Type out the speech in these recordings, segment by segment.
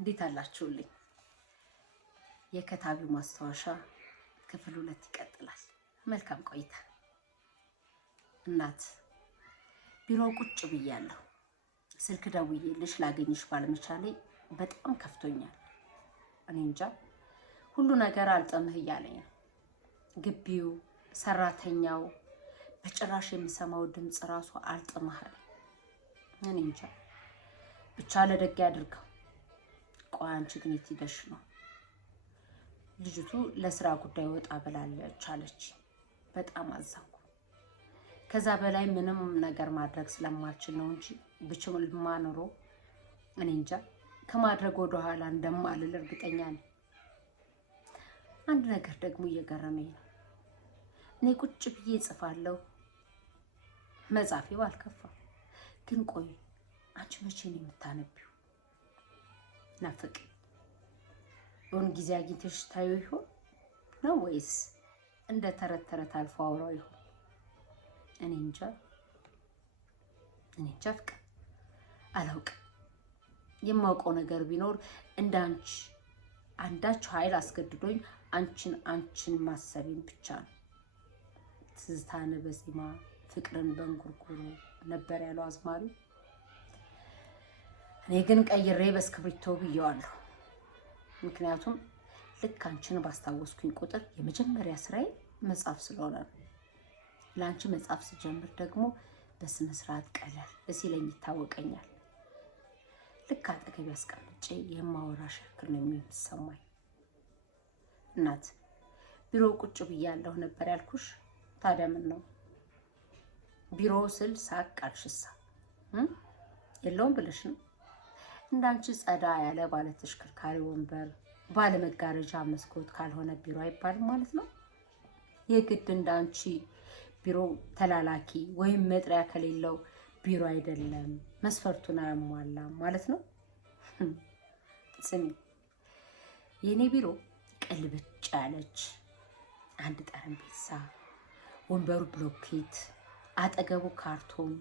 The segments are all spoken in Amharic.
እንዴት አላችሁልኝ? የከታቢው ማስታወሻ ክፍል 2 ይቀጥላል። መልካም ቆይታ። እናት ቢሮ ቁጭ ብያለሁ። ስልክ ደውዬልሽ ላገኝሽ ባለመቻሌ በጣም ከፍቶኛል። እኔ እንጃ ሁሉ ነገር አልጠምህ እያለኝ ነው። ግቢው፣ ሰራተኛው፣ በጭራሽ የምሰማው ድምፅ ራሱ አልጥምህ አለ። እኔ እንጃ ብቻ ለደግ ያድርገው። ቆይ አንቺ ግን የት ሄደሽ ነው? ልጅቱ ለስራ ጉዳይ ወጣ ብላለች አለች። በጣም አዘንኩ። ከዛ በላይ ምንም ነገር ማድረግ ስለማልችል ነው እንጂ ብችልማ ኖሮ እኔ እንጃ ከማድረግ ወደ ኋላ እንደማልል እርግጠኛ ነኝ። አንድ ነገር ደግሞ እየገረመኝ ነው። እኔ ቁጭ ብዬ እጽፋለሁ፣ መጻፊው አልከፋም። ግን ቆይ አንቺ መቼ ነው የምታነቢው? ናፍቅ የሆነ ጊዜ አግኝተሽ ታዩ ይሆን ነው ወይስ እንደ ተረት ተረት አልፎ አውራው ይሆን? እኔ እንጃ ፍቅር አላውቅም። የማውቀው ነገር ቢኖር እንዳንቺ አንዳች ኃይል አስገድዶኝ አንቺን ማሰቤን ብቻ ነው። ትዝታን በዜማ ፍቅርን በእንጉርጉሮ ነበር ያለው አዝማሪው። እኔ ግን ቀይሬ በእስክሪብቶ ብየዋለሁ። ምክንያቱም ልክ አንቺን ባስታወስኩኝ ቁጥር የመጀመሪያ ስራዬ መጻፍ ስለሆነ ነው። ለአንቺ መጻፍ ስጀምር ደግሞ በስነ ስርዓት ቀለል ሲለኝ ይታወቀኛል። ልክ አጠገቤ አስቀምጬ የማወራሽ ያክል ነው የሚሰማኝ። እናት ቢሮ ቁጭ ብያለሁ ነበር ያልኩሽ። ታዲያ ምን ነው ቢሮ ስል ሳቅ አልሽሳ? የለውም ብለሽ ነው? እንዳንቺ ጸዳ ያለ ባለ ተሽከርካሪ ወንበር፣ ባለ መጋረጃ መስኮት ካልሆነ ቢሮ አይባልም ማለት ነው። የግድ እንዳንቺ ቢሮ ተላላኪ ወይም መጥሪያ ከሌለው ቢሮ አይደለም፣ መስፈርቱን አያሟላም ማለት ነው። ስሚ፣ የኔ ቢሮ ቅልብጭ ያለች አንድ ጠረጴዛ፣ ወንበሩ ብሎኬት፣ አጠገቡ ካርቶን፣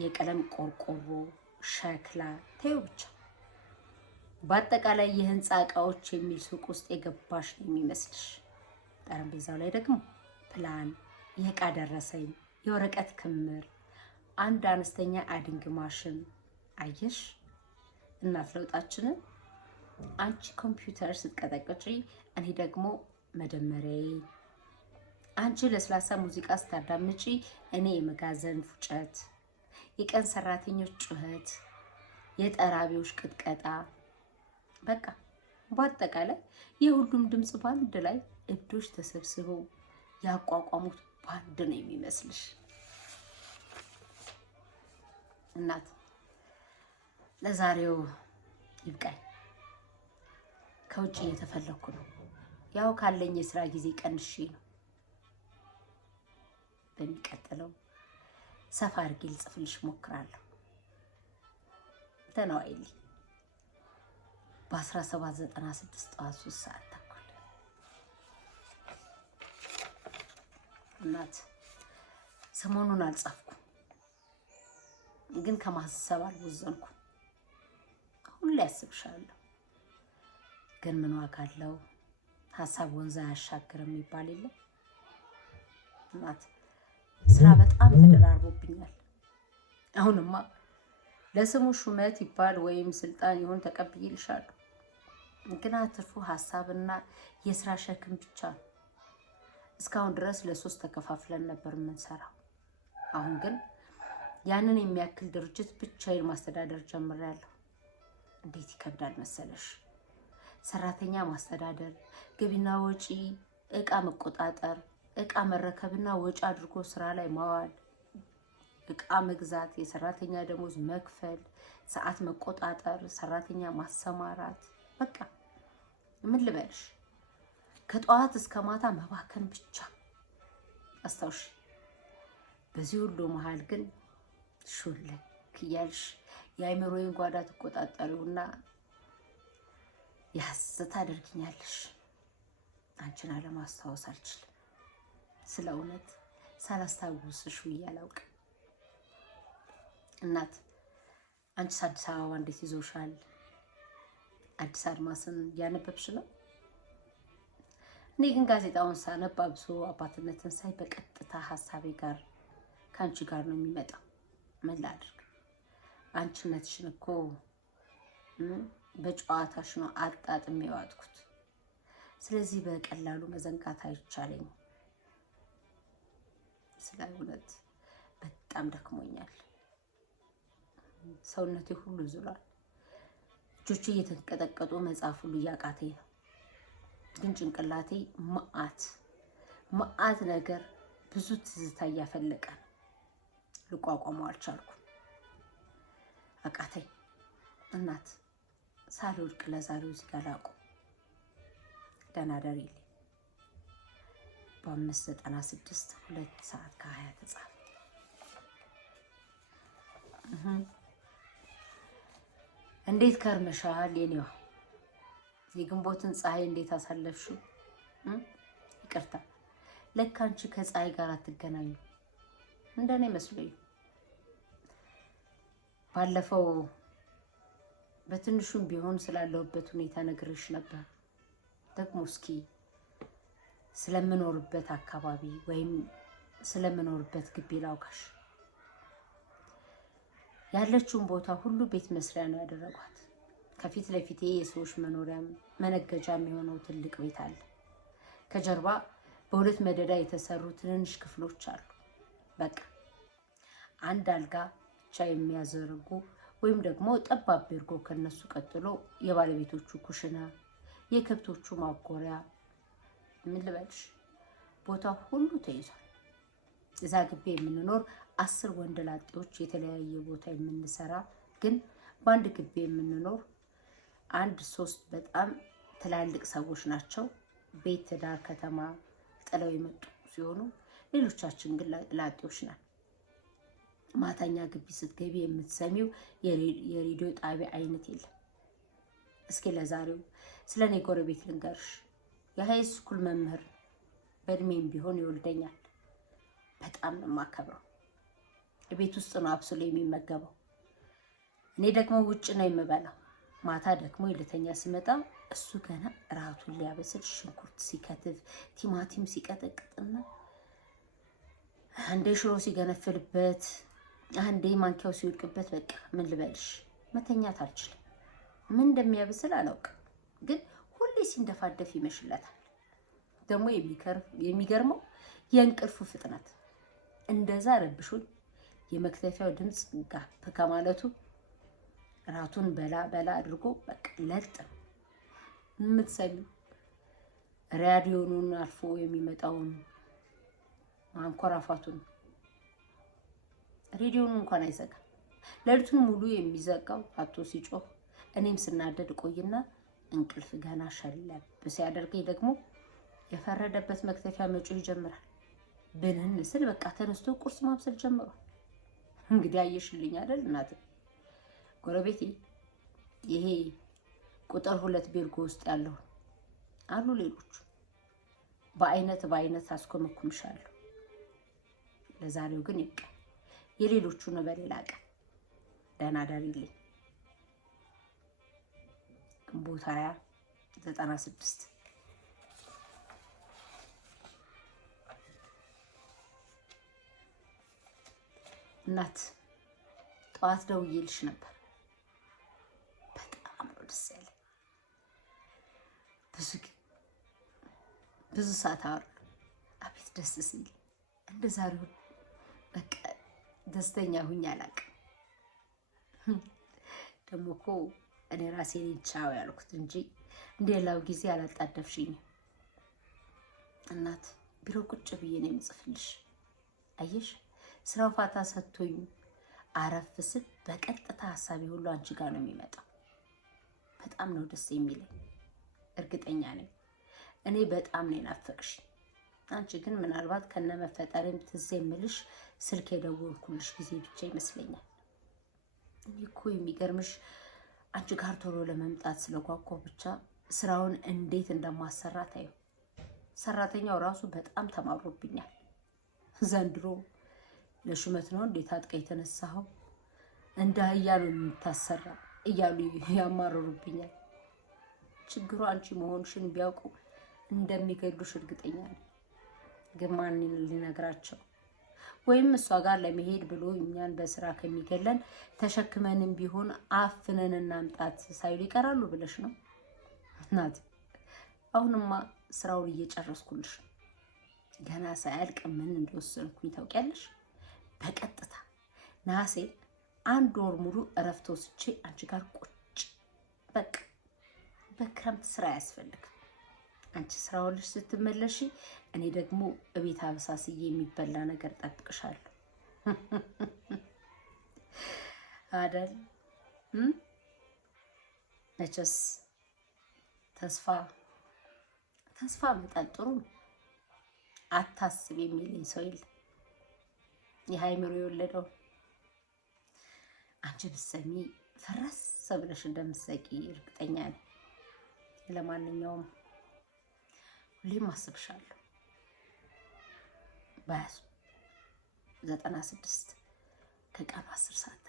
የቀለም ቆርቆሮ፣ ሸክላ፣ ተይው ብቻ በአጠቃላይ የህንፃ እቃዎች የሚል ሱቅ ውስጥ የገባሽ ነው የሚመስልሽ። ጠረጴዛው ላይ ደግሞ ፕላን፣ የእቃ ደረሰኝ፣ የወረቀት ክምር፣ አንድ አነስተኛ አድንግ ማሽን። አየሽ እናት ለውጣችንን። አንቺ ኮምፒውተር ስትቀጠቅጪ፣ እኔ ደግሞ መደመሪያዬ። አንቺ ለስላሳ ሙዚቃ ስታዳምጪ፣ እኔ የመጋዘን ፉጨት፣ የቀን ሰራተኞች ጩኸት፣ የጠራቢዎች ቅጥቀጣ። በቃ በአጠቃላይ የሁሉም ድምፅ ባንድ ላይ እብዶች ተሰብስበው ያቋቋሙት ባንድ ነው የሚመስልሽ። እናት ለዛሬው ይብቃኝ። ከውጭ እየተፈለኩ ነው። ያው ካለኝ የስራ ጊዜ ቀንሼ ነው። በሚቀጥለው ሰፋ አድርጌ ልጽፍልሽ ሞክራለሁ። ተናዋይልኝ። በ1796 ጠዋት 3 ሰዓት ተኩል። እናት ሰሞኑን አልጻፍኩም፣ ግን ከማሰብ አልወዘንኩም። ሁሌ ያስብሻለሁ፣ ግን ምን ዋጋ አለው? ሀሳብ ወንዝ አያሻግርም የሚባል የለም። እናት ስራ በጣም ተደራርቦብኛል። አሁንማ ለስሙ ሹመት ይባል ወይም ስልጣን ይሁን ተቀብዬልሻለሁ፣ ግን አትርፉ ሀሳብና የስራ ሸክም ብቻ ነው። እስካሁን ድረስ ለ3 ተከፋፍለን ነበር የምንሰራው። አሁን ግን ያንን የሚያክል ድርጅት ብቻዬን ማስተዳደር ጀምሬያለሁ። እንዴት ይከብዳል መሰለሽ! ሰራተኛ ማስተዳደር፣ ገቢና ወጪ፣ እቃ መቆጣጠር፣ እቃ መረከብና ወጪ አድርጎ ስራ ላይ ማዋል፣ እቃ መግዛት፣ የሰራተኛ ደሞዝ መክፈል፣ ሰዓት መቆጣጠር፣ ሰራተኛ ማሰማራት። በቃ ምን ልበልሽ፣ ከጠዋት እስከ ማታ መባከን ብቻ። አስታውሽ፣ በዚህ ሁሉ መሃል ግን ሹልክ እያልሽ የአይምሮዬን ጓዳ ትቆጣጠሪውና ያዝ ታደርጊኛለሽ። አንቺን አለማስታወስ አልችልም። ስለ እውነት ሳላስታውስሽ ውዬ አላውቅም። እናት አንቺስ አዲስ አበባ እንዴት ይዞሻል? አዲስ አድማስን እያነበብሽ ነው? እኔ ግን ጋዜጣውን ሳነብ አብሶ አባትነትን ሳይ በቀጥታ ሀሳቤ ጋር ከአንቺ ጋር ነው የሚመጣው። ምን ላድርግ? አንቺነትሽን እኮ በጨዋታሽ ነው አጣጥሜ የዋጥኩት። ስለዚህ በቀላሉ መዘንጋት አይቻለኝም። ስለ እውነት በጣም ደክሞኛል። ሰውነቴ ሁሉ ዝሏል። እጆቼ እየተንቀጠቀጡ መጽሐፍ ሁሉ እያቃተኝ ነው። ግን ጭንቅላቴ መዓት ነገር ብዙ ትዝታ እያፈለቀ ነው። ልቋቋመው አልቻልኩም። አቃተኝ። እናት ሳልወድቅ ለዛሬው እዚህ ጋር ላቁም። ደህና ደሪልኝ። በ596 2 ሰዓት ከ20 ተጻፈ። እንዴት ከርመሻል የኔዋ? የግንቦትን ፀሐይ እንዴት አሳለፍሽው? ይቅርታ ለካ አንቺ ከፀሐይ ጋር አትገናኙ እንደኔ መስሎኝ። ባለፈው በትንሹም ቢሆን ስላለሁበት ሁኔታ ነግሬሽ ነበር። ደግሞ እስኪ ስለምኖርበት አካባቢ ወይም ስለምኖርበት ግቢ ላውቃሽ። ያለችውን ቦታ ሁሉ ቤት መስሪያ ነው ያደረጓት። ከፊት ለፊቴ የሰዎች መኖሪያም መነገጃም የሆነው ትልቅ ቤት አለ። ከጀርባ በሁለት መደዳ የተሰሩ ትንንሽ ክፍሎች አሉ። በቃ አንድ አልጋ ብቻ የሚያዘርጉ ወይም ደግሞ ጠባብ ቤርጎ፣ ከነሱ ቀጥሎ የባለቤቶቹ ኩሽና፣ የከብቶቹ ማጎሪያ፣ ምን ልበልሽ ቦታ ሁሉ ተይዟል። እዛ ግቢ የምንኖር 10 ወንድ ላጤዎች የተለያየ ቦታ የምንሰራ ግን በአንድ ግቢ የምንኖር 3 በጣም ትላልቅ ሰዎች ናቸው። ቤት፣ ትዳር፣ ከተማ ጥለው የመጡ ሲሆኑ ሌሎቻችን ግን ላጤዎች ነን። ማታኛ ግቢ ስትገቢ የምትሰሚው የሬዲዮ ጣቢያ አይነት የለም። እስኪ ለዛሬው ስለ እኔ ጎረቤት ልንገርሽ። የሃይ ስኩል መምህር በእድሜም ቢሆን ይወልደኛል። በጣም ነው የማከብረው። ቤት ውስጥ ነው አብስሎ የሚመገበው። እኔ ደግሞ ውጭ ነው የምበላው። ማታ ደግሞ ልተኛ ስመጣ እሱ ገና እራቱን ሊያበስል ሽንኩርት ሲከትፍ፣ ቲማቲም ሲቀጠቅጥና አንዴ ሽሮ ሲገነፍልበት፣ አንዴ ማንኪያው ሲወድቅበት፣ በቃ ምን ልበልሽ መተኛት አልችልም። ምን እንደሚያበስል አላውቅም፣ ግን ሁሌ ሲንደፋደፍ ይመሽለታል። ደግሞ የሚገርመው የእንቅልፉ ፍጥነት እንደዛ ረብሹን የመክተፊያው ድምፅ ጋፕ ከማለቱ ራቱን በላ አድርጎ በቃ ለጥ የምትሰሚው ራዲዮኑን አልፎ የሚመጣውን ማንኮራፋቱን። ሬዲዮኑ እንኳን አይዘጋም። ሌሊቱን ሙሉ የሚዘጋው አቶ ሲጮህ፣ እኔም ስናደድ ቆይና እንቅልፍ ገና ሸለብ ሲያደርገኝ ደግሞ የፈረደበት መክተፊያ መጮህ ይጀምራል። ብንን ስል በቃ ተነስቶ ቁርስ ማብሰል ጀምሯል። እንግዲህ አየሽልኝ አይደል እናት? ጎረቤቴ ይሄ ቁጥር 2 ቤርጎ ውስጥ ያለው አሉ ሌሎቹ። በአይነት አስኮመኩምሻለሁ። ለዛሬው ግን ይብቃ። የሌሎቹን በሌላ ቀን። ደህና ደሪልኝ። ግንቦት 96 እናት ጠዋት ደውዬልሽ ነበር። በጣም ነው ደስ ያለኝ። ብዙ ሰዓት አወራን። አቤት ደስ ሲል እንደ ዛሬው በቃ ደስተኛ ሁኝ አላውቅም። ደግሞ እኮ እኔ ራሴ ቻው ያልኩት እንጂ እንደሌላው ጊዜ አላጣደፍሽኝም። እናት ቢሮ ቁጭ ብዬ ነው የምጽፍልሽ። አየሽ ስራው ፋታ ሰጥቶኝ አረፍ ስል በቀጥታ ሀሳቤ ሁሉ አንቺ ጋር ነው የሚመጣው። በጣም ነው ደስ የሚለኝ። እርግጠኛ ነኝ እኔ በጣም ነው ናፈቅሽ። አንቺ ግን ምናልባት ከነመፈጠሬም ትዝ የምልሽ ስልክ የደወልኩልሽ ጊዜ ብቻ ይመስለኛል። እኔ እኮ የሚገርምሽ አንቺ ጋር ቶሎ ለመምጣት ስለጓጓ ብቻ ስራውን እንዴት እንደማሰራ ታዩ። ሰራተኛው ራሱ በጣም ተማሮብኛል። ዘንድሮ ለሹመት ነው እንዴት አጥቃ የተነሳኸው? እንደ አህያ ነው የምታሰራ እያሉ ያማረሩብኛል። ችግሩ አንቺ መሆንሽን ቢያውቁ እንደሚገሉሽ እርግጠኛ ነኝ። ግን ማን ሊነግራቸው? ወይም እሷ ጋር ለመሄድ ብሎ እኛን በስራ ከሚገለን ተሸክመንም ቢሆን አፍነን እናምጣት ሳይሉ ይቀራሉ ብለሽ ነው እናት? አሁንማ ስራውን እየጨረስኩልሽ ነው። ገና ሳያልቅ ምን እንደወሰንኩኝ ታውቂያለሽ? በቀጥታ ነሐሴ 1 ወር ሙሉ እረፍት ወስጄ አንቺ ጋር ቁጭ። በቃ በክረምት ስራ አያስፈልግም። አንቺ ስራውልሽ ስትመለሺ እኔ ደግሞ እቤት አበሳስዬ የሚበላ ነገር ጠብቅሻለሁ አይደል? መቼስ ተስፋ መጣል ጥሩ ነው። አታስብ የሚለኝ ሰው የለም። የሃይምሮ የወለደው አንቺ ብትሰሚ ፈረስ ብለሽ እንደምትሰቂ እርግጠኛ ነኝ። ለማንኛውም ሁሌም አስብሻለሁ። በያዙ 96 ከቀኑ 10 ሰዓት